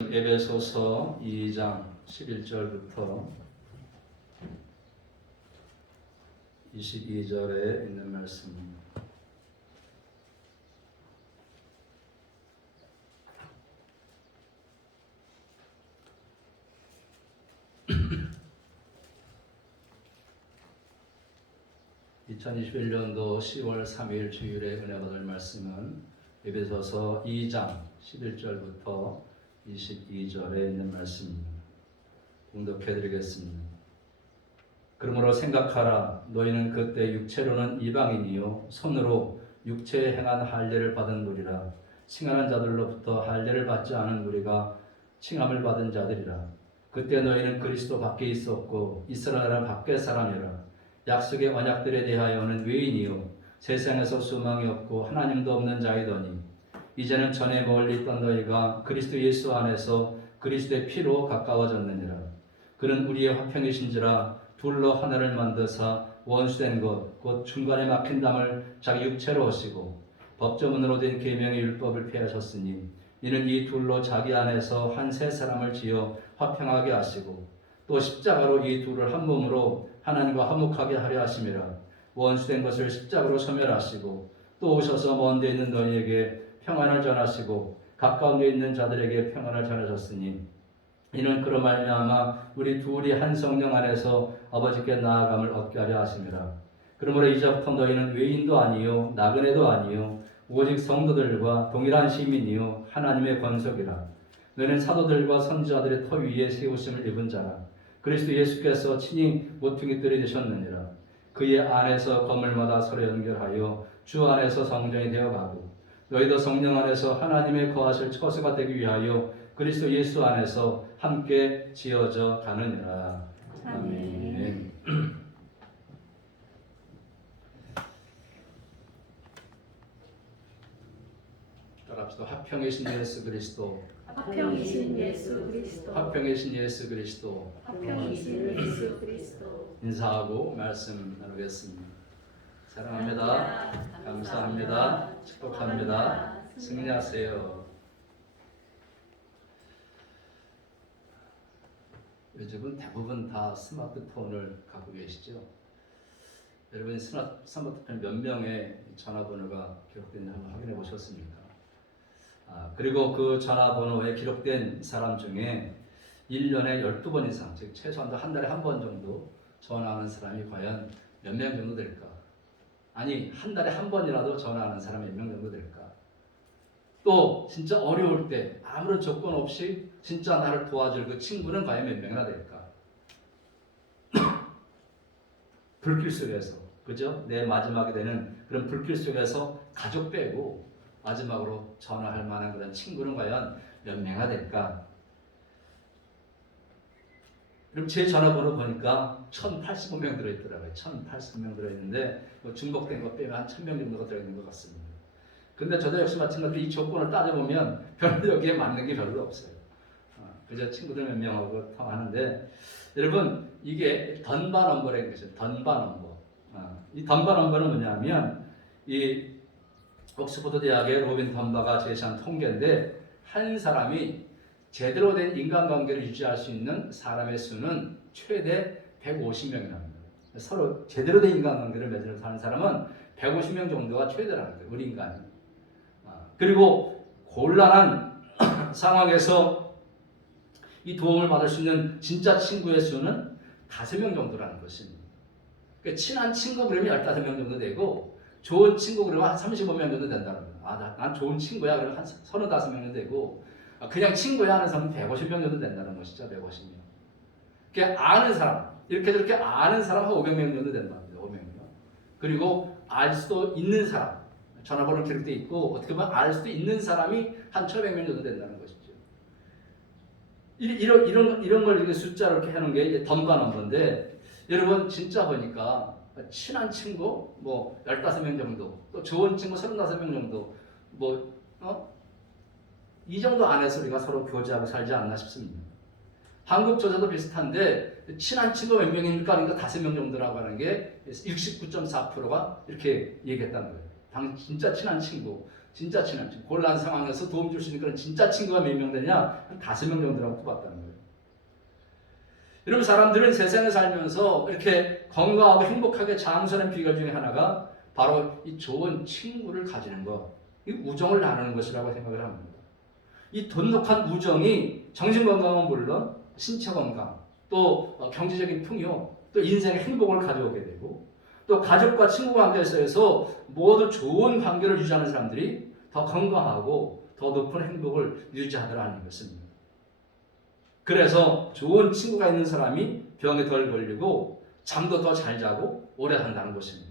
에베소서 2장 11절부터 22절에 있는 말씀입니다. (2021년도 10월 3일) 주일에 은혜 받을 말씀은 에베소서 2장 11절부터 22절에 있는 말씀입니다. 공독해 드리겠습니다. 그러므로 생각하라. 너희는 그때 육체로는 이방인이요 손으로 육체에 행한 할례를 받은 무리라. 칭하는 자들로부터 할례를 받지 않은 무리가 칭함을 받은 자들이라. 그때 너희는 그리스도 밖에 있었고 이스라엘 밖의 사람이라. 약속의 언약들에 대하여는 외인이요 세상에서 소망이 없고 하나님도 없는 자이더니 이제는 전에 멀리 있던 너희가 그리스도 예수 안에서 그리스도의 피로 가까워졌느니라. 그는 우리의 화평이신지라 둘로 하나를 만드사 원수된 것 곧 중간에 막힌 담을 자기 육체로 하시고 법조문으로 된 계명의 율법을 폐하셨으니 이는 이 둘로 자기 안에서 한 세 사람을 지어 화평하게 하시고 또 십자가로 이 둘을 한 몸으로 하나님과 화목하게 하려 하심이라. 원수된 것을 십자가로 소멸하시고 또 오셔서 먼 데 있는 너희에게 평안을 전하시고 가까운 데 있는 자들에게 평안을 전하셨으니 이는 그로 말미암아 우리 둘이 한 성령 안에서 아버지께 나아감을 얻게 하려 하심이라. 그러므로 이제부터 너희는 외인도 아니요 나그네도 아니요 오직 성도들과 동일한 시민이요 하나님의 권속이라. 너희는 사도들과 선지자들의 터 위에 세우심을 입은 자라. 그리스도 예수께서 친히 모퉁이돌이 되셨느니라. 그의 안에서 건물마다 서로 연결하여 주 안에서 성전이 되어가고 너희도 성령 안에서 하나님의 거하실 처소가 되기 위하여 그리스도 예수 안에서 함께 지어져 가느니라. 아멘. 따라합시다. 화평이신 예수 그리스도. 화평이신 예수 그리스도. 화평이신 예수 그리스도. 화평이신 예수 그리스도. 인사하고 말씀 나누겠습니다. 사랑합니다. 감사합니다. 축복합니다. 승리하세요. 요즘은 대부분 다 스마트폰을 갖고 계시죠? 여러분이 스마트폰 몇 명의 전화번호가 기록되는지 한번 확인해 보셨습니까? 그리고 그 전화번호에 기록된 사람 중에 1년에 12번 이상, 즉 최소한 한 달에 한 번 정도 전화하는 사람이 과연 몇 명 정도 될까? 아니, 한 달에 한 번이라도 전화하는 사람이 몇 명 정도 될까? 또 진짜 어려울 때 아무런 조건 없이 진짜 나를 도와줄 그 친구는 과연 몇 명이나 될까? 불길 속에서, 그죠? 내 마지막이 되는 그런 불길 속에서 가족 빼고 마지막으로 전화할 만한 그런 친구는 과연 몇 명이나 될까? 그럼 제 전화번호 보니까 1085명 들어있더라고요. 1085명 들어있는데 중복된 거 빼면 한 1000명 정도가 들어있는 것 같습니다. 근데 저도 역시 마찬가지로 이 조건을 따져보면 별로 여기에 맞는 게 별로 없어요. 그저 친구들 몇 명하고 통화하는데 여러분 이게 던바 넘버라는 것이죠. 던바 넘버. 이 던바 넘버는 뭐냐면 이 옥스퍼드 대학의 로빈 던바가 제시한 통계인데 한 사람이 제대로 된 인간관계를 유지할 수 있는 사람의 수는 최대 150명이랍니다. 서로 제대로 된 인간관계를 맺으면서 사는 사람은 150명 정도가 최대라는 거예요. 우리 인간이. 그리고 곤란한 상황에서 이 도움을 받을 수 있는 진짜 친구의 수는 5명 정도라는 것입니다. 그러니까 친한 친구 그러면 15명 정도 되고 좋은 친구 그러면 한 35명 정도 된다는 거예요. 난 좋은 친구야 그러면 한 35명 정도 되고 그냥 친구야 하는 사람은 150명 정도 된다는 것이죠. 150명. 그러니까 아는 사람, 이렇게 저렇게 아는 사람 한 500명 정도 된답니다. 500명. 그리고 알 수도 있는 사람, 전화번호 기록되어 있고 어떻게 보면 알 수도 있는 사람이 한 1500명 정도 된다는 것이죠. 이런 걸 이렇게 숫자로 이렇게 하는 게 이제 던바 넘버인데 여러분 진짜 보니까 친한 친구 뭐 15명 정도, 또 좋은 친구 35명 정도 이 정도 안에서 우리가 서로 교제하고 살지 않나 싶습니다. 한국 조사도 비슷한데 친한 친구 몇 명입니까? 그러니까 5명 정도라고 하는 게 69.4%가 이렇게 얘기했다는 거예요. 진짜 친한 친구. 진짜 친한 친구. 곤란 상황에서 도움 줄 수 있는 그런 진짜 친구가 몇 명 되냐? 한 5명 정도라고 뽑았다는 거예요. 여러분, 사람들은 세상에 살면서 이렇게 건강하고 행복하게 장수하는 비결 중에 하나가 바로 이 좋은 친구를 가지는 것, 이 우정을 나누는 것이라고 생각을 합니다. 이 돈독한 우정이 정신 건강은 물론 신체 건강, 또 경제적인 풍요, 또 인생의 행복을 가져오게 되고, 또 가족과 친구 관계에서 모두 좋은 관계를 유지하는 사람들이 더 건강하고 더 높은 행복을 유지하더라는 것입니다. 그래서 좋은 친구가 있는 사람이 병에 덜 걸리고 잠도 더 잘 자고 오래 산다는 것입니다.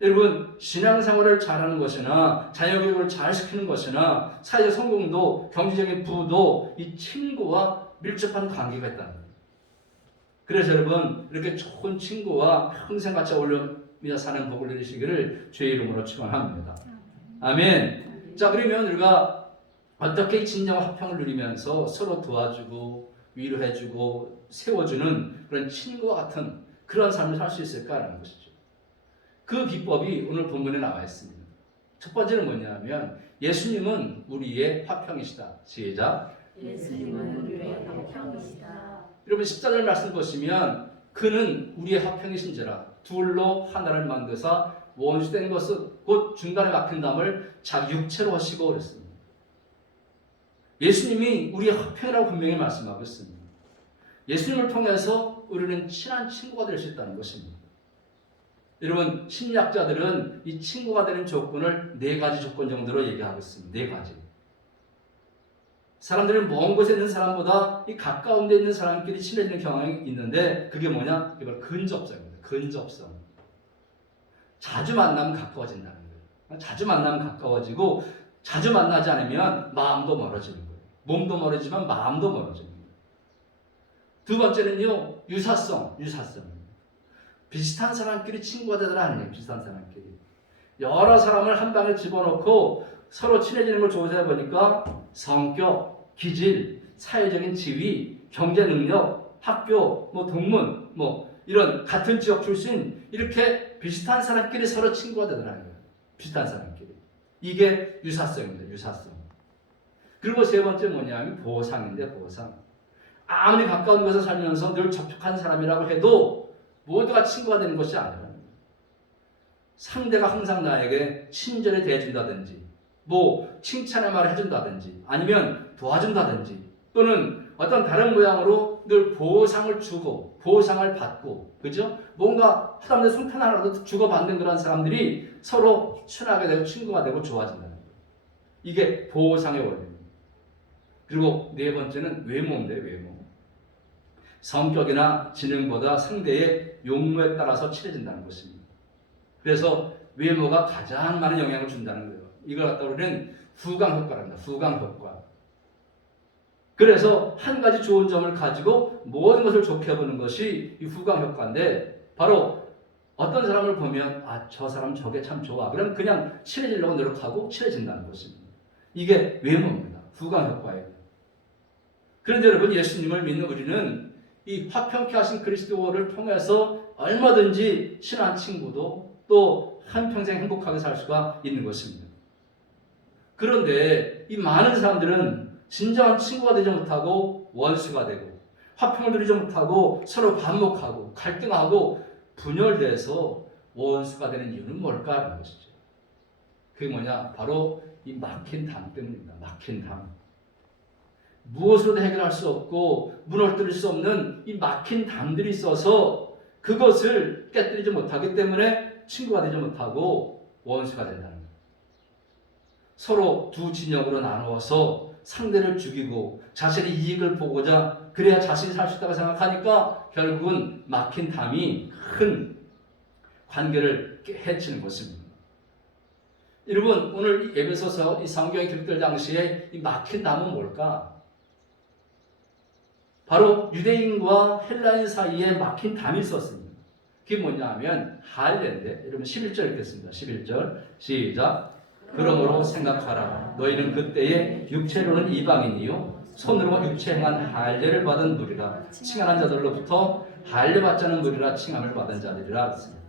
여러분, 신앙생활을 잘하는 것이나 자녀교육을 잘 시키는 것이나 사회적 성공도 경제적인 부도 이 친구와 밀접한 관계가 있다는 거예요. 그래서 여러분, 이렇게 좋은 친구와 평생 같이 어울리며 사는 복을 누리시기를 주의 이름으로 축원합니다. 아멘. 자, 그러면 우리가 어떻게 진정한 화평을 누리면서 서로 도와주고 위로해주고 세워주는 그런 친구와 같은 그런 삶을 살 수 있을까라는 것이죠. 그 비법이 오늘 본문에 나와 있습니다. 첫 번째는 뭐냐면 예수님은 우리의 화평이시다. 시작. 예수님은 우리의 화평이시다. 여러분 14절 말씀 보시면 그는 우리의 화평이신지라 둘로 하나를 만드사 원수된 것은 곧 중간에 막힌 담을 자기 육체로 하시고 그랬습니다. 예수님이 우리의 화평이라고 분명히 말씀하고 있습니다. 예수님을 통해서 우리는 친한 친구가 될 수 있다는 것입니다. 여러분, 심리학자들은 이 친구가 되는 조건을 4가지 조건 정도로 얘기하고 있습니다. 4가지. 사람들은 먼 곳에 있는 사람보다 이 가까운 데 있는 사람끼리 친해지는 경향이 있는데 그게 뭐냐? 이걸 근접성입니다. 근접성. 자주 만나면 가까워진다는 거예요. 자주 만나면 가까워지고 자주 만나지 않으면 마음도 멀어지는 거예요. 몸도 멀어지지만 마음도 멀어지는 거예요. 두 번째는요, 유사성. 비슷한 사람끼리 친구가 되더라는 거예요. 비슷한 사람끼리. 여러 사람을 한 방에 집어넣고 서로 친해지는 걸 조사해 보니까 성격, 기질, 사회적인 지위, 경제 능력, 학교, 동문, 이런 같은 지역 출신 이렇게 비슷한 사람끼리 서로 친구가 되더라는 거예요. 비슷한 사람끼리. 이게 유사성입니다. 유사성. 그리고 세 번째 뭐냐면 보상인데 보상. 아무리 가까운 곳에 살면서 늘 접촉한 사람이라고 해도 모두가 친구가 되는 것이 아니라 상대가 항상 나에게 친절히 대해준다든지 칭찬의 말을 해준다든지 아니면 도와준다든지 또는 어떤 다른 모양으로 늘 보상을 주고 보상을 받고 그죠? 뭔가 사람들 손편 하나라도 주고받는 그런 사람들이 서로 친하게 되고 친구가 되고 좋아진다는 거예요. 이게 보상의 원리입니다. 그리고 네 번째는 외모인데 외모. 성격이나 지능보다 상대의 용모에 따라서 친해진다는 것입니다. 그래서 외모가 가장 많은 영향을 준다는 거예요. 이걸 갖다 우리는 후광 효과랍니다. 후광 효과. 그래서 한 가지 좋은 점을 가지고 모든 것을 좋게 보는 것이 이 후광 효과인데 바로 어떤 사람을 보면 저 사람 저게 참 좋아. 그럼 그냥 친해지려고 노력하고 친해진다는 것입니다. 이게 외모입니다. 후광 효과예요. 그런데 여러분 예수님을 믿는 우리는 이 화평케 하신 그리스도를 통해서 얼마든지 친한 친구도 또 한평생 행복하게 살 수가 있는 것입니다. 그런데 이 많은 사람들은 진정한 친구가 되지 못하고 원수가 되고 화평을 누리지 못하고 서로 반목하고 갈등하고 분열돼서 원수가 되는 이유는 뭘까 하는 것이죠. 그게 뭐냐? 바로 이 막힌 담 때문입니다. 막힌 담. 무엇으로도 해결할 수 없고 무너뜨릴 수 없는 이 막힌 담들이 있어서 그것을 깨뜨리지 못하기 때문에 친구가 되지 못하고 원수가 된다는 거예요. 서로 두 진영으로 나누어서 상대를 죽이고 자신의 이익을 보고자 그래야 자신이 살 수 있다고 생각하니까 결국은 막힌 담이 큰 관계를 해치는 것입니다. 여러분 오늘 이 에베소서 이 성경에 기록될 당시에 이 막힌 담은 뭘까? 바로 유대인과 헬라인 사이에 막힌 담이 있었습니다. 그게 뭐냐 하면 할례인데 여러분 11절 읽겠습니다. 11절 시작. 그러므로 생각하라. 너희는 그때에 육체로는 이방인이요 손으로 육체 행한 할례를 받은 무리라. 칭하는 자들로부터 할례 받지 않은 무리라 칭함을 받은 자들이라 했습니다.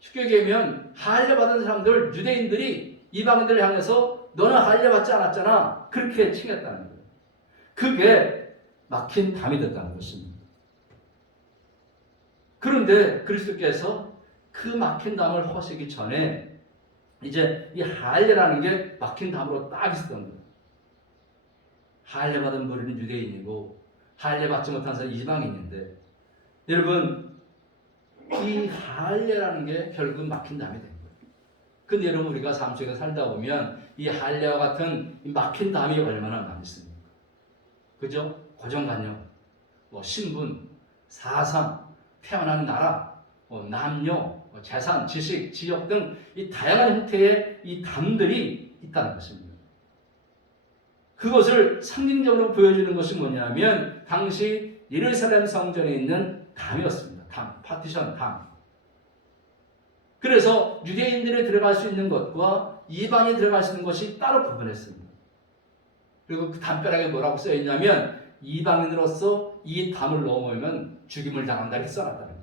쉽게 얘기하면 할례 받은 사람들, 유대인들이 이방인들을 향해서 너는 할례 받지 않았잖아. 그렇게 칭했다는 거예요. 그게 막힌 담이 됐다는 것입니다. 그런데 그리스도께서 그 막힌 담을 허시기 전에 이제 이 할례라는 게 막힌 담으로 딱 있었던 거예요. 할례 받은 무리는 유대인이고 할례 받지 못한 사람은 이방인인데, 여러분 이 할례라는 게 결국 막힌 담이 된 거예요. 근데 여러분 우리가 삶 속에 살다 보면 이 할례와 같은 이 막힌 담이 얼마나 많이 있습니까? 그죠? 고정관념, 신분, 사상, 태어난 나라, 남녀, 재산, 지식, 지역 등 이 다양한 형태의 이 담들이 있다는 것입니다. 그것을 상징적으로 보여주는 것이 뭐냐면 당시 예루살렘 성전에 있는 담이었습니다. 담, 파티션, 담. 그래서 유대인들이 들어갈 수 있는 것과 이방이 들어갈 수 있는 것이 따로 구분했습니다. 그리고 그 담벼락에 뭐라고 쓰여 있냐면 이방인으로서 이 담을 넘으면 죽임을 당한다 이렇게 써놨다는 거예요.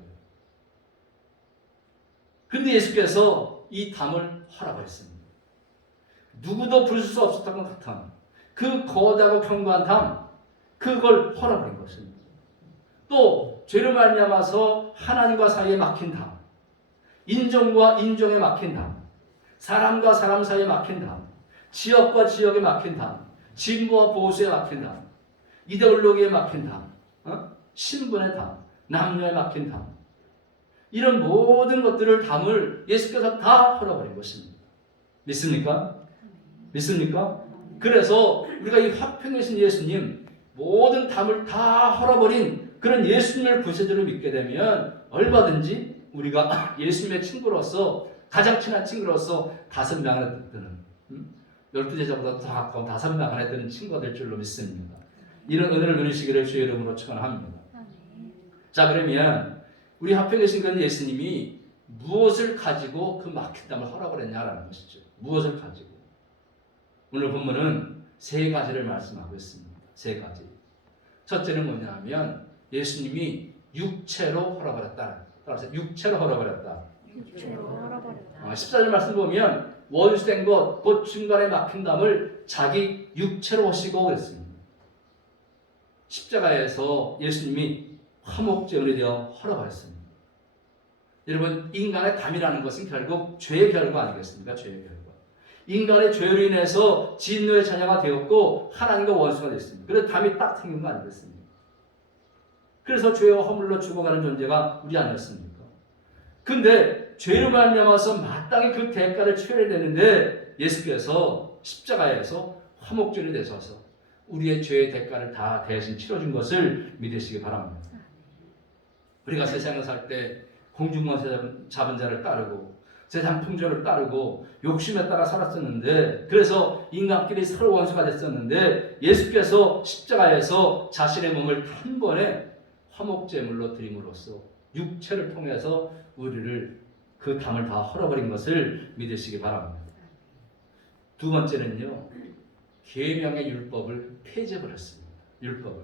근데 예수께서 이 담을 허락했습니다. 누구도 부를 수 없었던 것 같은 그 거대하고 견고한 담, 그걸 허락한 것입니다. 또 죄로 말미암아서 하나님과 사이에 막힌 담, 인종과 인종에 막힌 담, 사람과 사람 사이에 막힌 담, 지역과 지역에 막힌 담, 진보와 보수에 막힌 담, 이데올로기에 막힌 담, 신분의 담, 남녀에 막힌 담, 이런 모든 것들을 담을 예수께서 다 헐어버린 것입니다. 믿습니까? 믿습니까? 그래서 우리가 이 화평에 신 예수님, 모든 담을 다 헐어버린 그런 예수님을 구세주로 믿게 되면 얼마든지 우리가 예수님의 친구로서, 가장 친한 친구로서 5명 안에 드는, 12제자보다 더 가까운 5명 안에 드는 친구가 될 줄로 믿습니다. 이런 은혜를 누리시기를 주의 이름으로 축원합니다. 자, 그러면 우리 화평에 신 그 예수님이 무엇을 가지고 그 막힌 담을 허락을 했냐라는 것이죠. 무엇을 가지고. 오늘 본문은 3가지를 말씀하고 있습니다. 3가지. 첫째는 뭐냐면 예수님이 육체로 허락을 했다. 따라서 육체로 허락을 했다. 14절 말씀 보면 원수된 것, 곧 중간에 막힌 담을 자기 육체로 하시고 그랬습니다. 십자가에서 예수님이 화목제물이 되어 허락하였습니다. 여러분, 인간의 담이라는 것은 결국 죄의 결과 아니겠습니까? 죄의 결과. 인간의 죄로 인해서 진노의 자녀가 되었고 하나님과 원수가 됐습니다. 그래서 담이 딱 생긴 거 아니겠습니까? 그래서 죄와 허물로 죽어가는 존재가 우리 아니었습니까? 근데 죄로 말미암아서 마땅히 그 대가를 치러야 되는데 예수께서 십자가에서 화목제물이 되셔서 우리의 죄의 대가를 다 대신 치러준 것을 믿으시기 바랍니다. 우리가 세상을 살 때 공중만 잡은 자를 따르고 세상 풍조를 따르고 욕심에 따라 살았었는데, 그래서 인간끼리 서로 원수가 됐었는데 예수께서 십자가에서 자신의 몸을 단번에 화목제물로 드림으로써 육체를 통해서 우리를 그 담을 다 헐어버린 것을 믿으시기 바랍니다. 두 번째는요, 계명의 율법을 폐지해버렸습니다. 율법을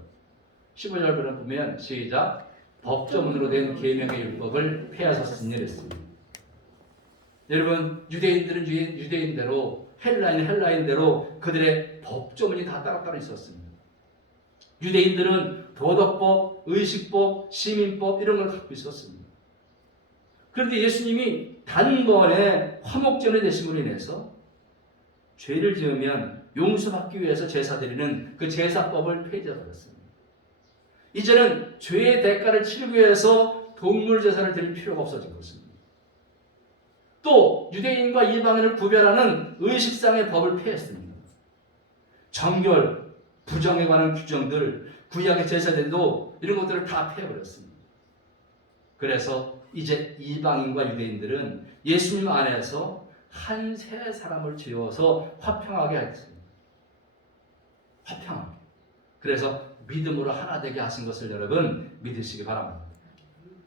15절부터 보면 시작. 법조문으로 된 계명의 율법을 폐하셨으니 그랬습니다. 여러분, 유대인들은 유대인대로, 헬라인은 헬라인대로 그들의 법조문이 다 따로따로 있었습니다. 유대인들은 도덕법, 의식법, 시민법 이런 걸 갖고 있었습니다. 그런데 예수님이 단번에 화목제물이 되심으로 인해서 죄를 지으면 용서받기 위해서 제사 드리는 그 제사법을 폐지해버렸습니다. 이제는 죄의 대가를 치르기 위해서 동물 제사를 드릴 필요가 없어진 것입니다. 또 유대인과 이방인을 구별하는 의식상의 법을 폐했습니다. 정결, 부정에 관한 규정들, 구약의 제사들도 이런 것들을 다 폐해버렸습니다. 그래서 이제 이방인과 유대인들은 예수님 안에서 한 세 사람을 지어서 화평하게 했습니다. 화평하게. 그래서 믿음으로 하나 되게 하신 것을 여러분 믿으시기 바랍니다.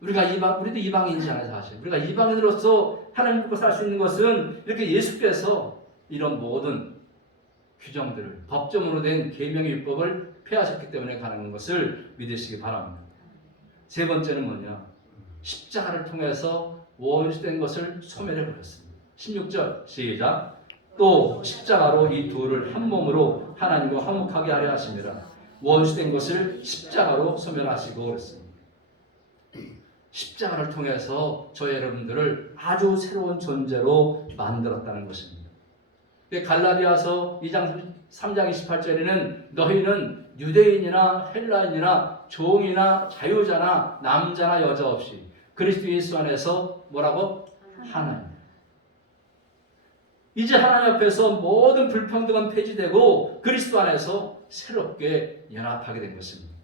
우리도 이방인이잖아요, 사실. 우리가 이방인으로서 하나님 믿고 살 수 있는 것은 이렇게 예수께서 이런 모든 규정들을, 법정으로 된 계명의 율법을 폐하셨기 때문에 가능한 것을 믿으시기 바랍니다. 세 번째는 뭐냐? 십자가를 통해서 원수된 것을 소멸해 버렸습니다. 16절 시작. 또 십자가로 이 둘을 한 몸으로 하나님과 화목하게 하려 하심이라. 원수된 것을 십자가로 소멸하시고 그랬습니다. 십자가를 통해서 저 여러분들을 아주 새로운 존재로 만들었다는 것입니다. 갈라디아서 2장 3장 28절에는 너희는 유대인이나 헬라인이나 종이나 자유자나 남자나 여자 없이 그리스도 예수 안에서 뭐라고? 하나님. 이제 하나님 앞에서 모든 불평등은 폐지되고 그리스도 안에서 새롭게 연합하게 된 것입니다.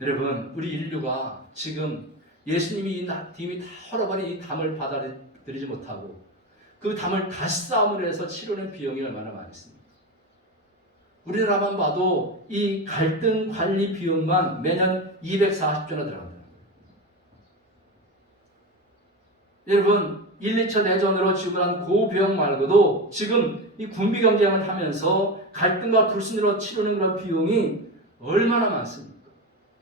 여러분, 우리 인류가 지금 예수님이 이 담이 다 헐어버린 이 담을 받아들이지 못하고 그 담을 다시 쌓음으로 해서 치르는 비용이 얼마나 많이 있습니까? 우리나라만 봐도 이 갈등 관리 비용만 매년 240조나 들어간다. 여러분, 1, 2차 대전으로 지불한 그 비용 말고도 지금 이 군비 경쟁을 하면서 갈등과 불신으로 치르는 그런 비용이 얼마나 많습니까?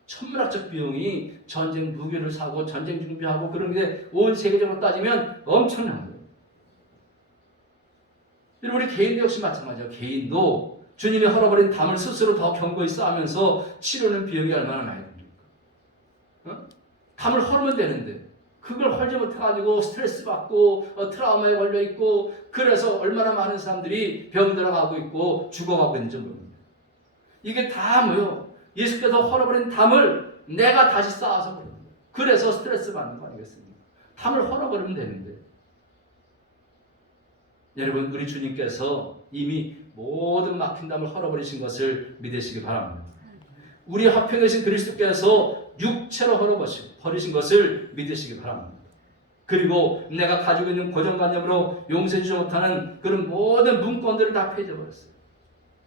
천문학적 비용이 전쟁 무기를 사고 전쟁 준비하고 그런 게 온 세계적으로 따지면 엄청난 거예요. 우리 개인도 역시 마찬가지예요. 개인도 주님이 헐어버린 담을 스스로 더 견고히 쌓으면서 치르는 비용이 얼마나 많이 듭니까? 담을 헐면 되는데 그걸 헐지 못해가지고 스트레스 받고 트라우마에 걸려있고 그래서 얼마나 많은 사람들이 병들어가고 있고 죽어가고 있는지 모릅니다. 이게 다 뭐요? 예수께서 헐어버린 담을 내가 다시 쌓아서 그래요. 그래서 스트레스 받는 거 아니겠습니까? 담을 헐어버리면 되는데 여러분, 우리 주님께서 이미 모든 막힌 담을 헐어버리신 것을 믿으시기 바랍니다. 우리 화평 되신 그리스도께서 육체로 헐어버리신 것을 믿으시기 바랍니다. 그리고 내가 가지고 있는 고정관념으로 용서해주지 못하는 그런 모든 문건들을 다 폐지해버렸어요.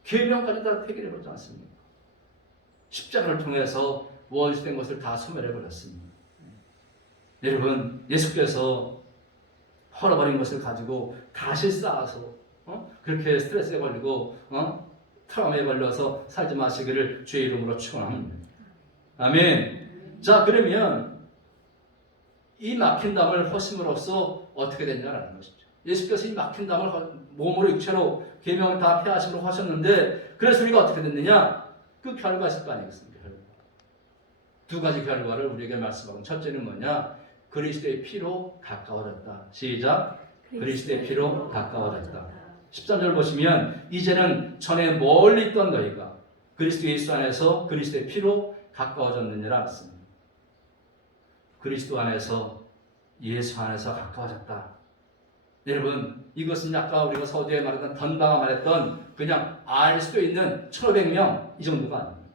계명까지 다 폐기해버리지 않습니까? 십자가를 통해서 원수된 것을 다 소멸해버렸습니다. 여러분, 예수께서 헐어버린 것을 가지고 다시 쌓아서 그렇게 스트레스에 걸리고 트라우마에 걸려서 살지 마시기를 주의 이름으로 축원합니다. 아멘. 자, 그러면 이 막힌 담을 허심으로써 어떻게 됐냐라는 것이죠. 예수께서 이 막힌 담을 몸으로 육체로 계명을 다 폐하심으로 하셨는데 그래서 우리가 어떻게 됐느냐? 그 결과가 있을 거 아니겠습니까? 두 가지 결과를 우리에게 말씀하고, 첫째는 뭐냐? 그리스도의 피로 가까워졌다. 시작. 그리스도의 피로 가까워졌다. 13절 보시면 이제는 전에 멀리 있던 너희가 그리스도 예수 안에서 그리스도의 피로 가까워졌느니라 했습니다. 그리스도 안에서 예수 안에서 가까워졌다. 여러분, 이것은 아까 우리가 서두에 말했던 던바가 말했던 그냥 알 수도 있는 1500명 이 정도가 아닙니다.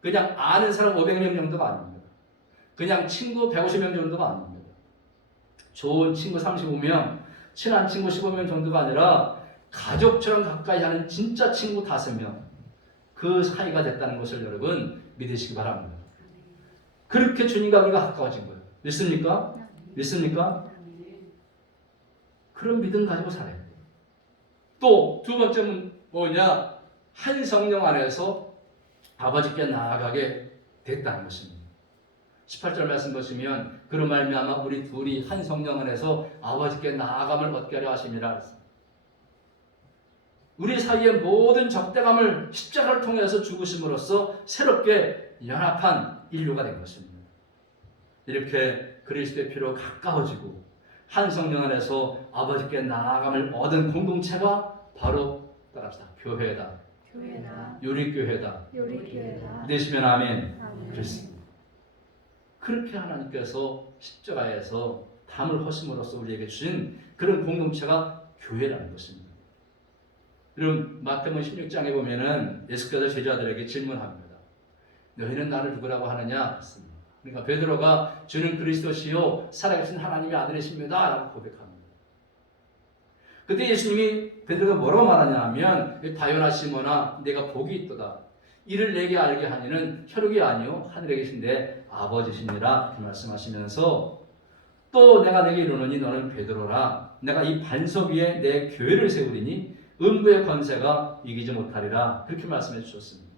그냥 아는 사람 500명 정도가 아닙니다. 그냥 친구 150명 정도가 아닙니다. 좋은 친구 35명, 친한 친구 15명 정도가 아니라 가족처럼 가까이 하는 진짜 친구 5명, 그 사이가 됐다는 것을 여러분 믿으시기 바랍니다. 그렇게 주님과 우리가 가까워진 거예요. 믿습니까? 믿습니까? 그런 믿음 가지고 살아야 돼요. 또 두 번째는 뭐냐? 한 성령 안에서 아버지께 나아가게 됐다는 것입니다. 18절 말씀 보시면 그런 말미암아 우리 둘이 한 성령 안에서 아버지께 나아감을 얻게 하려 하심이라. 우리 사이의 모든 적대감을 십자가를 통해서 죽으심으로써 새롭게 연합한 인류가 된 것입니다. 이렇게 그리스도의 피로 가까워지고 한 성령 안에서 아버지께 나아감을 얻은 공동체가 바로 따라합시다. 교회다. 요리교회다. 믿으시면 아멘. 그렇습니다. 그렇게 하나님께서 십자가에서 담을 허심으로써 우리에게 주신 그런 공동체가 교회라는 것입니다. 여러분, 마태복음 16장에 보면은 예수께서 제자들에게 질문합니다. 너희는 나를 누구라고 하느냐? 그러니까 베드로가 주는 그리스도시요 살아계신 하나님의 아들이십니다 라고 고백합니다. 그때 예수님이 베드로가 뭐라고 말하냐 하면 바요나 시몬아 내가 복이 있도다. 이를 내게 알게 하니는 혈육이 아니요 하늘에 계신 내 아버지시니라 이렇게 말씀하시면서 또 내가 내게 이르노니 너는 베드로라. 내가 이 반석 위에 내 교회를 세우리니 음부의 권세가 이기지 못하리라. 그렇게 말씀해 주셨습니다.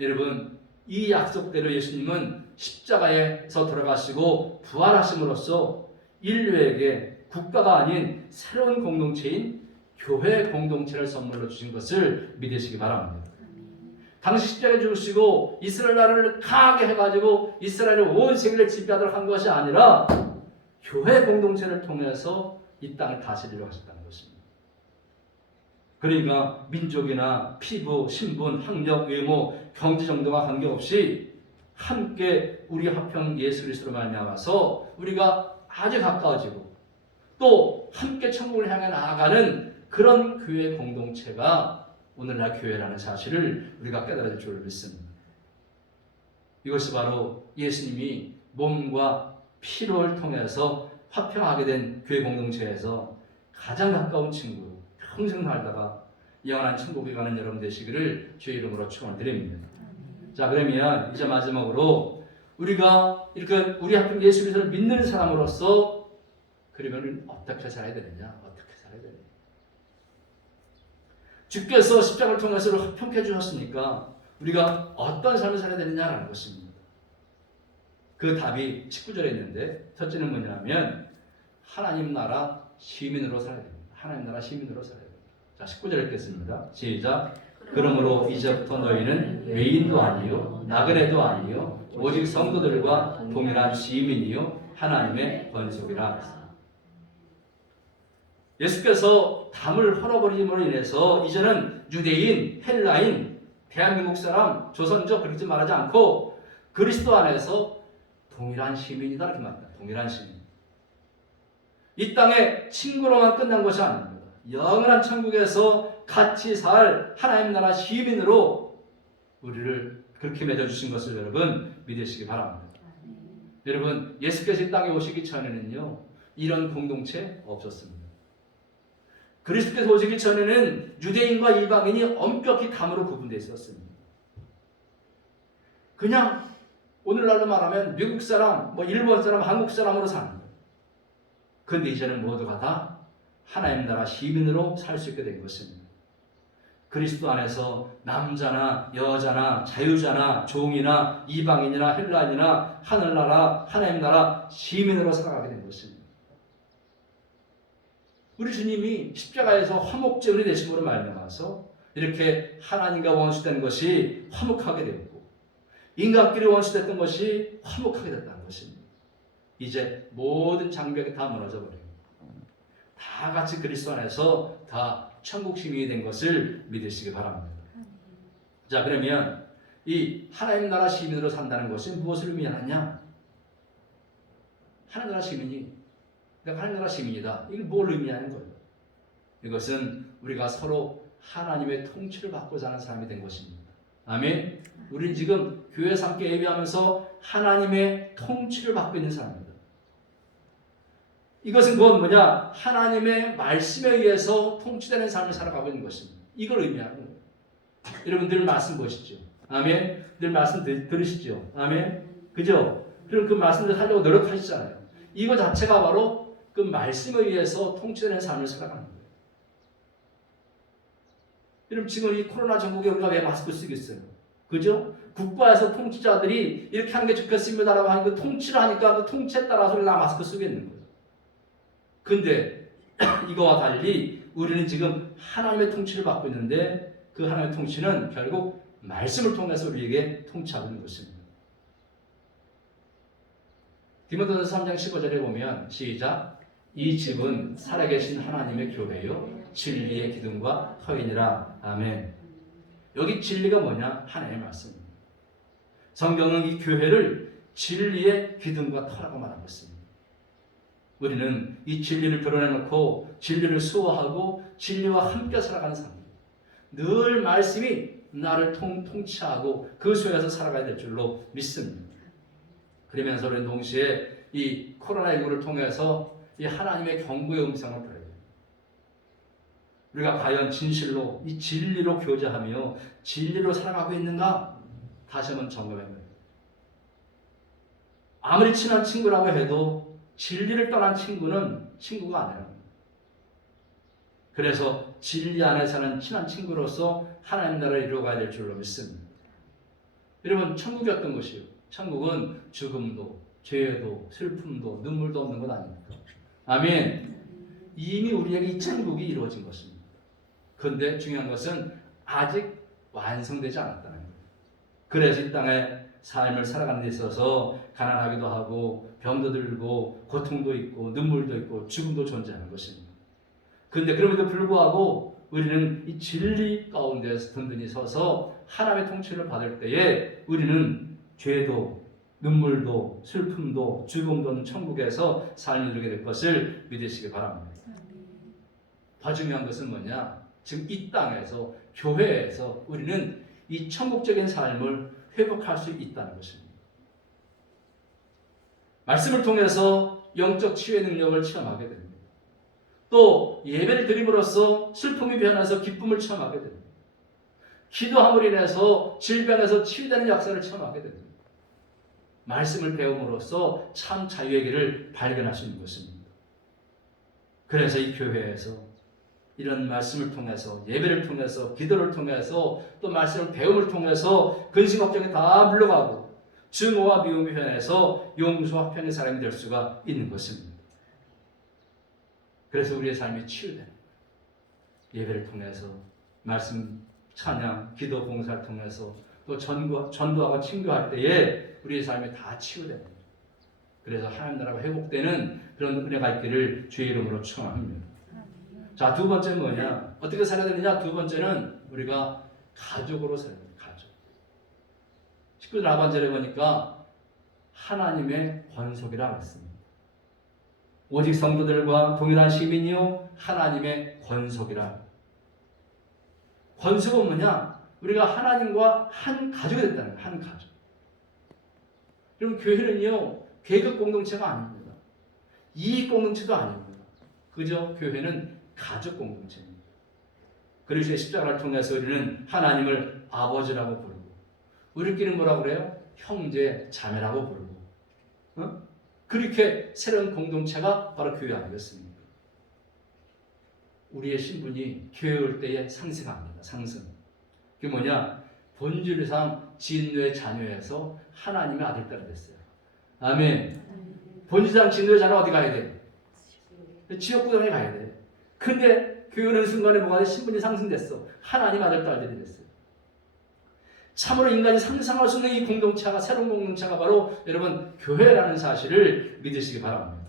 여러분, 이 약속대로 예수님은 십자가에서 돌아가시고 부활하심으로써 인류에게 국가가 아닌 새로운 공동체인 교회 공동체를 선물로 주신 것을 믿으시기 바랍니다. 당시 십자가에 죽으시고 이스라엘 나라를 강하게 해가지고 이스라엘의 온 세계를 지배하도록 한 것이 아니라 교회 공동체를 통해서 이 땅을 다스리려 하셨다는 것입니다. 그러니까 민족이나 피부, 신분, 학력, 외모, 경제 정도와 관계없이 함께 우리 화평 예수 그리스도로 말미암아서 우리가 아주 가까워지고 또 함께 천국을 향해 나아가는 그런 교회 공동체가 오늘날 교회라는 사실을 우리가 깨달을 줄 믿습니다. 이것이 바로 예수님이 몸과 피로를 통해서 화평하게 된 교회 공동체에서 가장 가까운 친구, 평생 살다가 영원한 천국에 가는 여러분 되시기를 주의 이름으로 축원드립니다. 자, 그러면 이제 마지막으로 우리가 이렇게 우리 하필 예수 그리스도를 믿는 사람으로서 그러면 어떻게 살아야 되느냐? 어떻게 살아야 되느냐? 주께서 십자가를 통해서 화평케 주셨으니까 우리가 어떤 삶을 살아야 되느냐라는 것입니다. 그 답이 19절에 있는데 첫째는 뭐냐면 하나님 나라 시민으로 살아야 됩니다. 하나님 나라 시민으로 살아야 됩니다. 자, 19절 읽겠습니다. 시작. 그러므로 이제부터 너희는 외인도 아니요 나그네도 아니요 오직 성도들과 동일한 시민이요 하나님의 권속이라. 예수께서 담을 헐어버림으로 인해서 이제는 유대인, 헬라인, 대한민국 사람, 조선족 그렇게 말하지 않고 그리스도 안에서 동일한 시민이다 이렇게 말합니다. 동일한 시민. 이 땅의 친구로만 끝난 것이 아닙니다. 영원한 천국에서 같이 살 하나님 나라 시민으로 우리를 그렇게 맺어주신 것을 여러분 믿으시기 바랍니다. 여러분 예수께서 이 땅에 오시기 전에는요 이런 공동체 없었습니다. 그리스도께서 오시기 전에는 유대인과 이방인이 엄격히 담으로 구분되어 있었습니다. 그냥 오늘날로 말하면 미국 사람, 일본 사람, 한국 사람으로 삽니다. 그런데 이제는 모두가 다 하나님 나라 시민으로 살 수 있게 된 것입니다. 그리스도 안에서 남자나 여자나 자유자나 종이나 이방인이나 헬라인이나 하늘나라 하나님 나라 시민으로 살아가게 된 것입니다. 우리 주님이 십자가에서 화목제물이 되심으로 말미암아서 이렇게 하나님과 원수된 것이 화목하게 되었고 인간끼리 원수됐던 것이 화목하게 됐다는 것입니다. 이제 모든 장벽이 다 무너져 버립니다. 다 같이 그리스도 안에서 다 천국 시민이 된 것을 믿으시기 바랍니다. 자, 그러면 이 하나님 나라 시민으로 산다는 것이 무엇을 의미하느냐? 하나님 나라 시민이 내가 하나님 나라 시민이다. 이걸 뭘 의미하는 거예요? 이것은 우리가 서로 하나님의 통치를 받고 사는 사람이 된 것입니다. 아멘. 우리는 지금 교회에서 함께 예배하면서 하나님의 통치를 받고 있는 사람입니다. 이것은 그건 뭐냐? 하나님의 말씀에 의해서 통치되는 삶을 살아가고 있는 것입니다. 이걸 의미하는 거예요. 여러분 늘 말씀 보시죠. 아멘. 늘 말씀 들으시죠. 아멘. 그죠? 그럼 그 말씀을 하려고 노력하시잖아요. 이거 자체가 바로 그 말씀에 의해서 통치되는 삶을 살아가는 거예요. 여러분 지금 이 코로나 전국에 우리가 왜 마스크 쓰겠어요? 그죠? 국가에서 통치자들이 이렇게 하는 게 좋겠습니다라고 하는 그 통치를 하니까 그 통치에 따라서 우리가 마스크 쓰겠는 거예요. 근데 이거와 달리 우리는 지금 하나님의 통치를 받고 있는데 그 하나님의 통치는 결국 말씀을 통해서 우리에게 통치하고 있는 것입니다. 디모데전서 3장 15절에 보면 시작. 이 집은 살아계신 하나님의 교회요 진리의 기둥과 터이니라. 아멘. 여기 진리가 뭐냐? 하나님의 말씀입니다. 성경은 이 교회를 진리의 기둥과 터라고 말하고 있습니다. 우리는 이 진리를 드러내놓고 진리를 수호하고 진리와 함께 살아가는 삶입니다. 늘 말씀이 나를 통치하고 그 속에서 살아가야 될 줄로 믿습니다. 그러면서 우리는 동시에 이 코로나19를 통해서 이 하나님의 경고의 음성을 들어야 됩니다. 우리가 과연 진실로 이 진리로 교제하며 진리로 살아가고 있는가? 다시 한번 점검해야 됩니다. 아무리 친한 친구라고 해도 진리를 떠난 친구는 친구가 아니랍니다. 그래서 진리 안에 사는 친한 친구로서 하나님 나라를 이루어가야 될 줄로 믿습니다. 여러분 천국이 어떤 것이요? 천국은 죽음도 죄도 슬픔도 눈물도 없는 것 아닙니까? 아멘. 이미 우리에게 이 천국이 이루어진 것입니다. 그런데 중요한 것은 아직 완성되지 않았다는 거예요. 그래서 이 땅에 삶을 살아가는 데 있어서 가난하기도 하고 병도 들고 고통도 있고 눈물도 있고 죽음도 존재하는 것입니다. 그런데 그럼에도 불구하고 우리는 이 진리 가운데서 든든히 서서 하나님의 통치를 받을 때에 우리는 죄도 눈물도 슬픔도 죽음도 없는 천국에서 삶을 누리게 될 것을 믿으시기 바랍니다. 더 중요한 것은 뭐냐? 지금 이 땅에서 교회에서 우리는 이 천국적인 삶을 회복할 수 있다는 것입니다. 말씀을 통해서 영적 치유의 능력을 체험하게 됩니다. 또 예배를 드림으로써 슬픔이 변해서 기쁨을 체험하게 됩니다. 기도함으로 인해서 질병에서 치유되는 역사를 체험하게 됩니다. 말씀을 배움으로써 참 자유의 길을 발견할 수 있는 것입니다. 그래서 이 교회에서 이런 말씀을 통해서 예배를 통해서 기도를 통해서 또 말씀을 배움을 통해서 근심 걱정이 다 물러가고 증오와 미움이 변해서 용서와 편의 사람이 될 수가 있는 것입니다. 그래서 우리의 삶이 치유되는 예배를 통해서 말씀 찬양 기도 봉사를 통해서 또 전도하고 친교할 때에 우리의 삶이 다 치유됩니다. 그래서 하나님 나라가 회복되는 그런 은혜가 있기를 주의 이름으로 축원합니다. 자, 두 번째는 뭐냐? 어떻게 살아야 되느냐? 두 번째는 우리가 가족으로 살아야 돼요. 가족. 19절 하반절에 보니까 하나님의 권속이라 했습니다. 오직 성도들과 동일한 시민이요 하나님의 권속이라. 권속은 뭐냐? 우리가 하나님과 한 가족이 됐다는 거예요. 한 가족. 그럼 교회는요 계급 공동체가 아닙니다. 이익 공동체도 아닙니다. 그저 교회는 가족 공동체입니다. 그리스도의 십자가를 통해서 우리는 하나님을 아버지라고 부르고 우리끼리는 뭐라고 그래요? 형제, 자매라고 부르고 그렇게 새로운 공동체가 바로 교회 아니겠습니까? 우리의 신분이 교회 올 때에 상승합니다. 상승. 그게 뭐냐? 본질상 진노의 자녀에서 하나님의 아들, 딸이 됐어요. 아멘. 본질상 진노의 자녀 어디 가야 돼? 지옥구단에 가야 돼. 근데 교회 오는 순간에 뭐가 돼? 신분이 상승됐어. 하나님 아들, 딸들이 됐어요. 참으로 인간이 상상할 수 없는 이 공동체가 새로운 공동체가 바로 여러분 교회라는 사실을 믿으시기 바랍니다.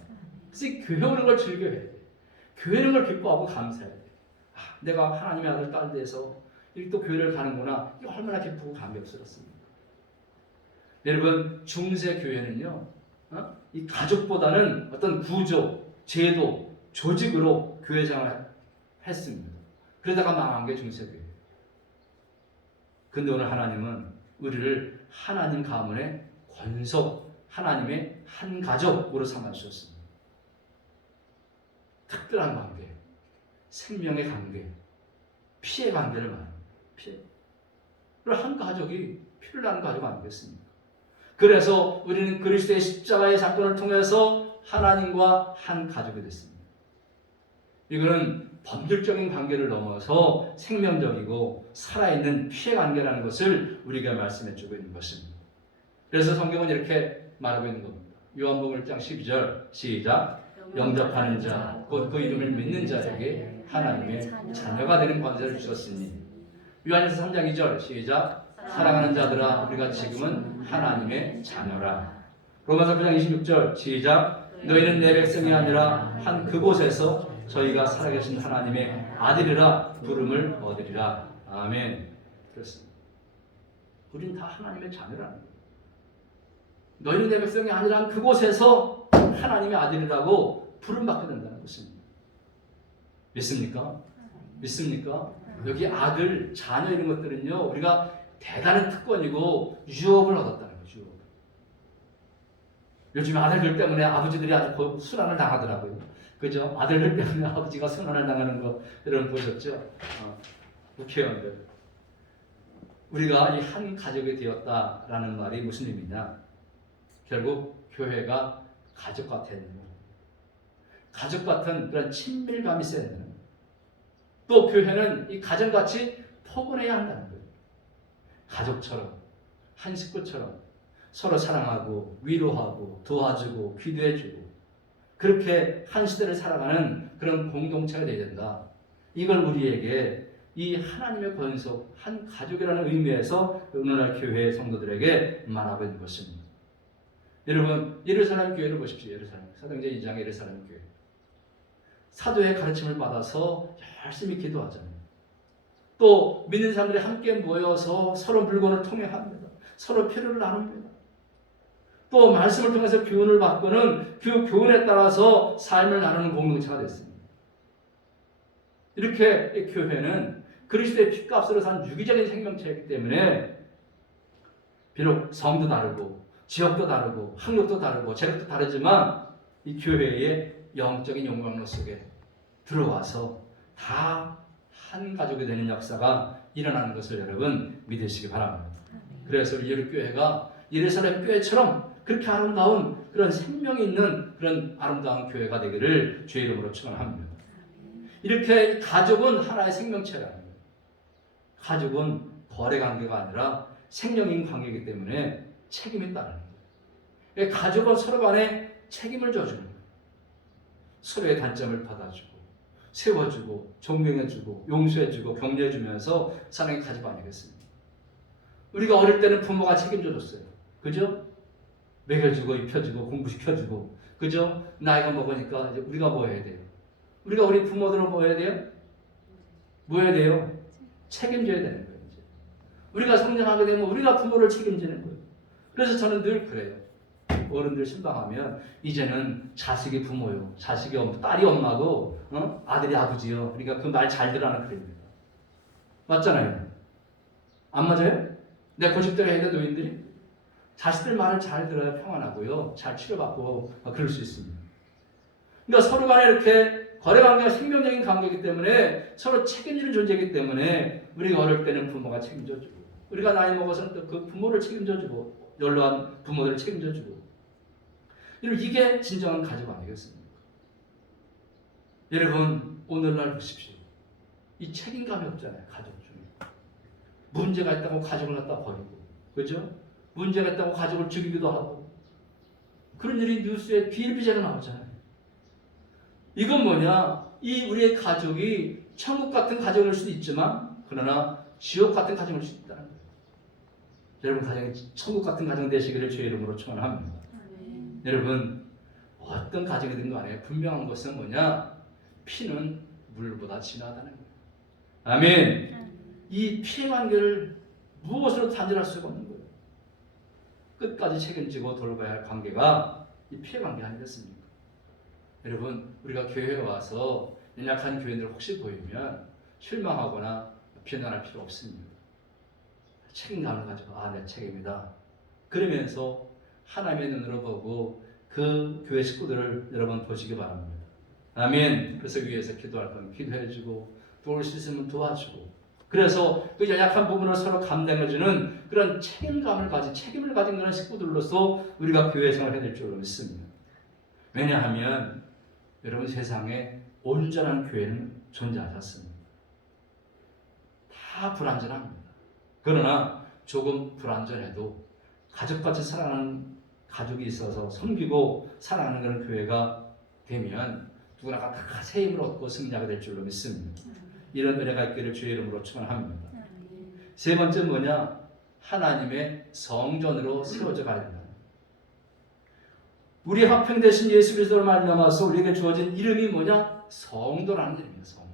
그래서 교회 오는 걸 즐겨야 돼. 교회 오는 걸 기뻐하고 감사해야 돼. 내가 하나님의 아들, 딸 돼서 이렇게 또 교회를 가는구나. 이거 얼마나 기쁘고 감격스럽습니다. 여러분 중세 교회는요 이 가족보다는 어떤 구조, 제도, 조직으로 교회 생활을 했습니다. 그러다가 망한 게 중세 교회. 근데 오늘 하나님은 우리를 하나님 가문의 권속, 하나님의 한 가족으로 삼아주셨습니다. 특별한 관계, 생명의 관계, 피의 관계를 말합니다. 피해. 한 가족이 피를 나는 가족 아니겠습니까? 그래서 우리는 그리스도의 십자가의 사건을 통해서 하나님과 한 가족이 됐습니다. 이거는 법률적인 관계를 넘어서 생명적이고 살아있는 피의 관계라는 것을 우리가 말씀해 주고 있는 것입니다. 그래서 성경은 이렇게 말하고 있는 겁니다. 요한복음 1장 12절 시작. 영접하는 자, 곧 그 이름을 믿는 자에게 하나님의 자녀가 되는 권세를 주셨으니. 요한일서 3장 2절 시작. 사랑하는 자들아 우리가 지금은 하나님의 자녀라. 로마서 9장 26절 시작. 너희는 내 백성이 아니라 한 그곳에서 저희가 살아계신 하나님의 아들이라 부름을 얻으리라. 아멘. 그렇습니다. 우리는 다 하나님의 자녀라는 거예요. 너희는 내 백성이 아니라 한 그곳에서 하나님의 아들이라고 부름받게 된다는 것입니다. 믿습니까? 믿습니까? 여기 아들, 자녀 이런 것들은요 우리가 대단한 특권이고 유업을 얻었다는 거죠. 유업. 요즘에 아들들 때문에 아버지들이 아주 순환을 당하더라고요. 그죠? 아들들 때문에 아버지가 순환을 당하는 거 여러분 보셨죠? 국회의원들. 우리가 이 한 가족이 되었다라는 말이 무슨 의미냐? 결국 교회가 가족 같은 가족 같은 그런 친밀감이 있어야 되는 거예요. 또 교회는 이 가정같이 포근해야 한다는 거예요. 가족처럼 한 식구처럼 서로 사랑하고 위로하고 도와주고 기도해주고 그렇게 한 시대를 살아가는 그런 공동체가 되어야 된다. 이걸 우리에게 이 하나님의 권속, 한 가족이라는 의미에서 오늘날 교회의 성도들에게 말하고 있는 것입니다. 여러분, 예루살렘 교회를 보십시오. 예루살렘. 사도행전 2장 예루살렘 교회. 사도의 가르침을 받아서 열심히 기도하잖아요. 또 믿는 사람들이 함께 모여서 서로 물건을 통행합니다. 서로 필요를 나눕니다. 또 말씀을 통해서 교훈을 받고는 그 교훈에 따라서 삶을 나누는 공동체가 됐습니다. 이렇게 교회는 그리스도의 피값으로 산 유기적인 생명체이기 때문에 비록 성도 다르고 지역도 다르고 학력도 다르고 재력도 다르지만 이 교회의 영적인 영광로 속에 들어와서 다 한 가족이 되는 역사가 일어나는 것을 여러분 믿으시기 바랍니다. 그래서 우리 예루교회가 예루살렘 교회처럼 그렇게 아름다운 그런 생명이 있는 그런 아름다운 교회가 되기를 주의 이름으로 축원합니다. 이렇게 가족은 하나의 생명체라는 거예요. 가족은 거래 관계가 아니라 생명인 관계이기 때문에 책임이 따르는 거예요. 가족은 서로 간에 책임을 져주는 거예요. 서로의 단점을 받아주고 세워주고 존경해주고 용서해주고 격려해주면서 사랑의 가족 아니겠습니까? 우리가 어릴 때는 부모가 책임져줬어요. 그죠? 먹여주고 입혀주고 공부시켜주고 그죠? 나이가 먹으니까 이제 우리가 뭐 해야 돼요? 우리가 우리 부모들은 뭐 해야 돼요? 뭐 해야 돼요? 책임져야 되는 거예요. 이제. 우리가 성장하게 되면 우리가 부모를 책임지는 거예요. 그래서 저는 늘 그래요. 어른들 신방하면 이제는 자식이 부모요. 자식이 딸이 엄마고 아들이 아버지요. 그러니까 그 말 잘 들으라는 그림입니다. 맞잖아요. 안 맞아요? 내 고집대로 해야 돼 노인들이? 자식들 말을 잘 들어야 평안하고요. 잘 치료받고 그럴 수 있습니다. 그러니까 서로 간에 이렇게 거래관계가 생명적인 관계이기 때문에 서로 책임지는 존재이기 때문에 우리가 어릴 때는 부모가 책임져주고 우리가 나이 먹어서는 또 그 부모를 책임져주고 연로한 부모들을 책임져주고 이게 진정한 가족 아니겠습니까? 여러분 오늘날 보십시오. 이 책임감이 없잖아요. 가족 중에. 문제가 있다고 가족을 갖다 버리고 그죠? 문제가 있다고 가족을 죽이기도 하고 그런 일이 뉴스에 비일비재로 나오잖아요. 이건 뭐냐? 이 우리의 가족이 천국 같은 가정일 수도 있지만 그러나 지옥 같은 가정일 수도 있다는 거예요. 여러분 가정이 천국 같은 가정 되시기를 주의 이름으로 축원합니다. 여러분 어떤 가정이든 간에 분명한 것은 뭐냐? 피는 물보다 진하다는 거예요. 아멘. 이 피의 관계를 무엇으로 단절할 수가 없는 거예요. 끝까지 책임지고 돌봐야 할 관계가 이 피의 관계 아니겠습니까? 여러분 우리가 교회에 와서 연약한 교인들 혹시 보이면 실망하거나 비난할 필요 없습니다. 책임감을 가지고 내 책임이다. 그러면서 하나님의 눈으로 보고 그 교회 식구들을 여러분 보시기 바랍니다. 아멘. 그래서 위에서 기도할 건 기도해주고 도울 수 있으면 도와주고 그래서 그 연약한 부분을 서로 감당해주는 그런 책임을 가진 그런 식구들로서 우리가 교회 생활을 해야 될 줄 믿습니다. 왜냐하면 여러분 세상에 온전한 교회는 존재하지 않습니다. 다 불완전합니다. 그러나 조금 불완전해도 가족같이 사랑하는 가족이 있어서 섬기고 사랑하는 그런 교회가 되면 누구나가 다 새 힘을 얻고 승리하게 될 줄로 믿습니다. 이런 은혜가 있기를 주의 이름으로 축원합니다. 세 번째 뭐냐? 하나님의 성전으로 세워져 가야 된다. 우리 화평 되신 예수 그리스도를 말미암아서 우리에게 주어진 이름이 뭐냐? 성도라는 이름이에요. 성도.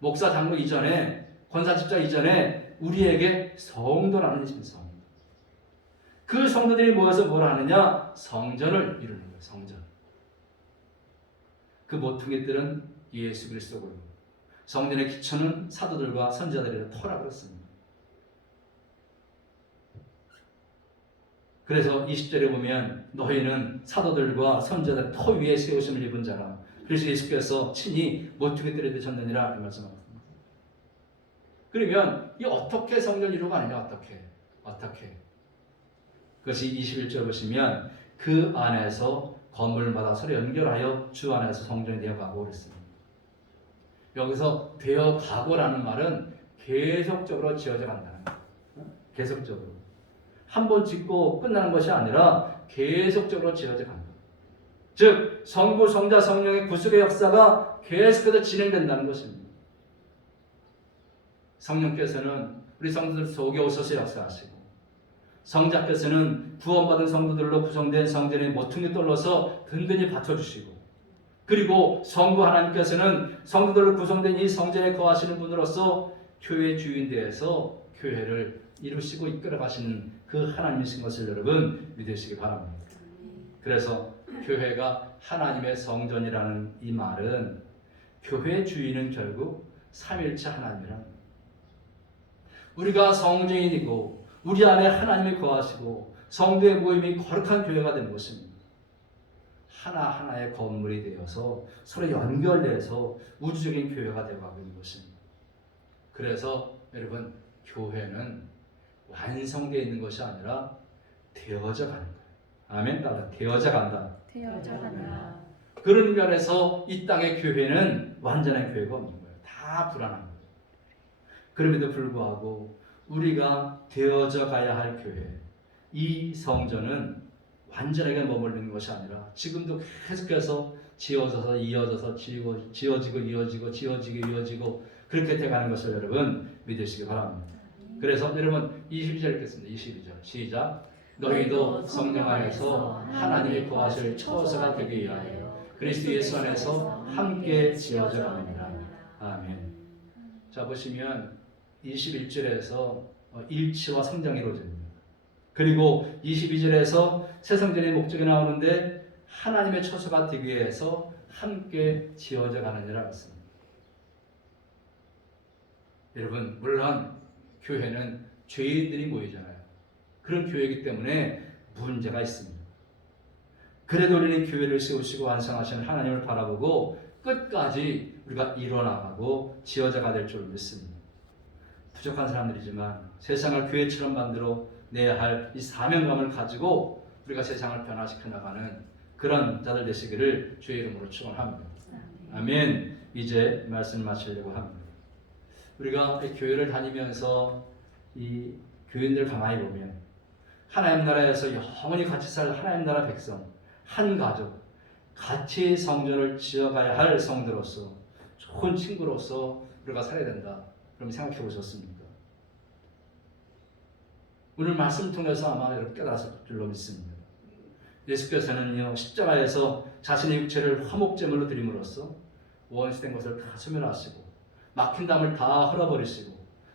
목사 장로 이전에 권사 집사 이전에 우리에게 성도라는 이름이 성도. 그 성도들이 모여서 뭘 하느냐? 성전을 이루는 거예요. 성전. 그 모퉁이 뜰은 예수 그리스도고 성전의 기초는 사도들과 선지자들이라 터라 그랬습니다. 그래서 20절에 보면 너희는 사도들과 선지자들 터 위에 세우심을 입은 자라. 그래서 예수께서 친히 모퉁이 뜰에 드셨느니라 이렇게 말씀하셨습니다. 그러면 이 어떻게 성전 이루고 가느냐? 어떻게? 그것이 21절 보시면 그 안에서 건물마다 서로 연결하여 주 안에서 성전이 되어가고 그랬습니다. 여기서 되어가고라는 말은 계속적으로 지어져 간다는 거예요. 계속적으로. 한 번 짓고 끝나는 것이 아니라 계속적으로 지어져 간다. 즉 성부, 성자, 성령의 구속의 역사가 계속해서 진행된다는 것입니다. 성령께서는 우리 성도들 속에 오셔서 역사하시고, 성자께서는 구원받은 성도들로 구성된 성전의 모퉁이 돌로서 든든히 받쳐주시고, 그리고 성부 하나님께서는 성도들로 구성된 이 성전에 거하시는 분으로서 교회 주인 되어서 교회를 이루시고 이끌어 가시는 그 하나님이신 것을 여러분 믿으시기 바랍니다. 그래서 교회가 하나님의 성전이라는 이 말은 교회 주인은 결국 삼일체 하나님이랍니다. 우리가 성전이고 우리 안에 하나님이 거하시고 성도의 모임이 거룩한 교회가 되는 것입니다. 하나하나의 건물이 되어서 서로 연결돼서 우주적인 교회가 되어가고 있는 것입니다. 그래서 여러분 교회는 완성되어 있는 것이 아니라 되어져 가는 거예요. 아멘. 따라 되어져 간다. 되어져 간다. 그런 면에서 이 땅의 교회는 완전한 교회가 없는 거예요. 다 불안한 거예요. 그럼에도 불구하고 우리가 되어져 가야 할 교회, 이 성전은 완전하게 머무르는 것이 아니라 지금도 계속해서 지어져서 이어져서 지어지고 이어지고 지어지고 이어지고 그렇게 돼가는 것을 여러분 믿으시기 바랍니다. 그래서 여러분 22절 읽겠습니다. 22절 시작. 너희도 성령 안에서 하나님이 거하실 처소가 되기 위하여 그리스도 예수 안에서 함께 지어져 갑니다. 아멘. 자 보시면 21절에서 일치와 성장이 이루어집니다. 그리고 22절에서 새 성전의 목적이 나오는데 하나님의 처소가 되기 위해서 함께 지어져 가느니라 했습니다. 여러분 물론 교회는 죄인들이 모이잖아요. 그런 교회이기 때문에 문제가 있습니다. 그래도 우리는 교회를 세우시고 완성하시는 하나님을 바라보고 끝까지 우리가 이뤄나가고 지어져가 될 줄 믿습니다. 부족한 사람들이지만 세상을 교회처럼 만들어 내야 할 이 사명감을 가지고 우리가 세상을 변화시켜 나가는 그런 자들 되시기를 주의 이름으로 축원합니다. 아멘. 이제 말씀을 마치려고 합니다. 우리가 교회를 다니면서 이 교인들 가만히 보면 하나님 나라에서 영원히 같이 살 하나님 나라 백성, 한 가족, 같이 성전을 지어가야 할 성도로서 좋은 친구로서 우리가 살아야 된다. 그럼 생각해 보셨습니까? 오늘 말씀 통해서 아마 여러분 깨달았을 줄로 믿습니다. 예수께서는요 십자가에서 자신의 육체를 화목제물로 드림으로써 원수된 것을 다 소멸하시고 막힌 담을 다 흘러버리시고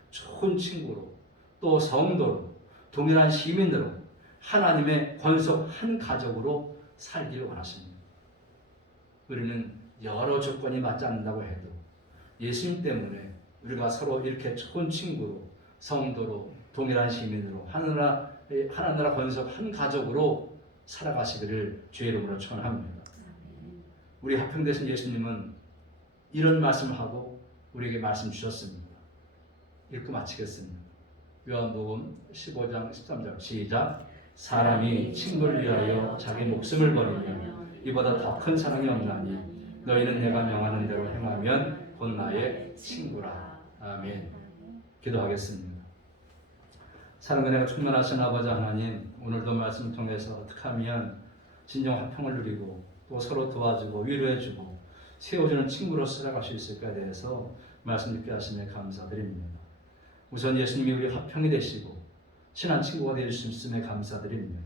좋은 친구로 또 성도로 동일한 시민으로 하나님의 권속 한 가족으로 살기를 원하십니다. 우리는 여러 조건이 맞지 않는다고 해도 예수님 때문에 우리가 서로 이렇게 좋은 친구로 성도로 동일한 시민으로 하나나라 권속 한 가족으로 살아가시기를 주의 이름으로 축원합니다. 우리 합평되신 예수님은 이런 말씀을 하고 우리에게 말씀 주셨습니다. 읽고 마치겠습니다. 요한복음 15장 13절 시작. 사람이 친구를 위하여 자기 목숨을 버리면 이보다 더 큰 사랑이 없나니 너희는 내가 명하는 대로 행하면 곧 나의 친구라. 아멘. 기도하겠습니다. 사랑과 은혜가 충만하신 아버지 하나님, 오늘도 말씀 통해서 어떻게 하면 진정 화평을 누리고 또 서로 도와주고 위로해주고 세워주는 친구로 살아갈 수 있을까에 대해서 말씀 듣게 하심에 감사드립니다. 우선 예수님이 우리 화평이 되시고 친한 친구가 되실 수 있음에 감사드립니다.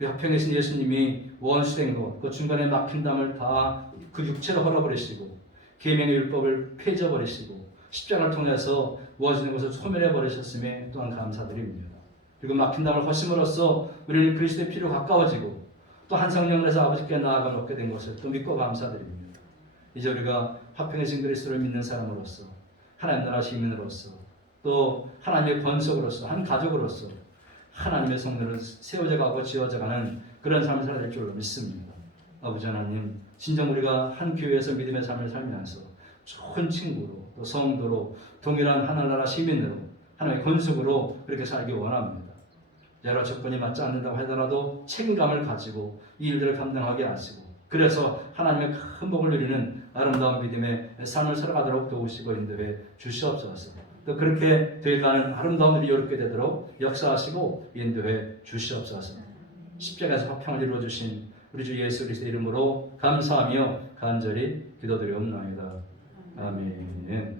우리 화평이신 예수님이 원수된 것, 그 중간에 막힌 담을 다 그 육체로 헐어버리시고 계명의 율법을 폐져버리시고 십자가를 통해서 원수된 것을 소멸해버리셨음에 또한 감사드립니다. 그리고 막힌 담을 허심으로써 우리는 그리스도의 피로 가까워지고 또 한 성령으로서 아버지께 나아가 먹게 된 것을 또 믿고 감사드립니다. 이제 우리가 화평해진 그리스도를 믿는 사람으로서 하나님 나라 시민으로서 또 하나님의 권속으로서 한 가족으로서 하나님의 성도를 세워져 가고 지어져 가는 그런 삶을 살아야 될 줄 믿습니다. 아버지 하나님, 진정 우리가 한 교회에서 믿음의 삶을 살면서 좋은 친구로 또 성도로 동일한 하나나라 시민으로 하나님의 권속으로 그렇게 살기 원합니다. 여러 조건이 맞지 않는다고 하더라도 책임감을 가지고 이 일들을 감당하게 하시고 그래서 하나님의 큰 복을 누리는 아름다운 믿음의 삶을 살아가도록 도우시고 인도해 주시옵소서. 또 그렇게 되어가는 아름다운 일이 이루게 되도록 역사하시고 인도해 주시옵소서. 십자가에서 화평을 이루어주신 우리 주 예수 그리스도의 이름으로 감사하며 간절히 기도드리옵나이다. 아멘.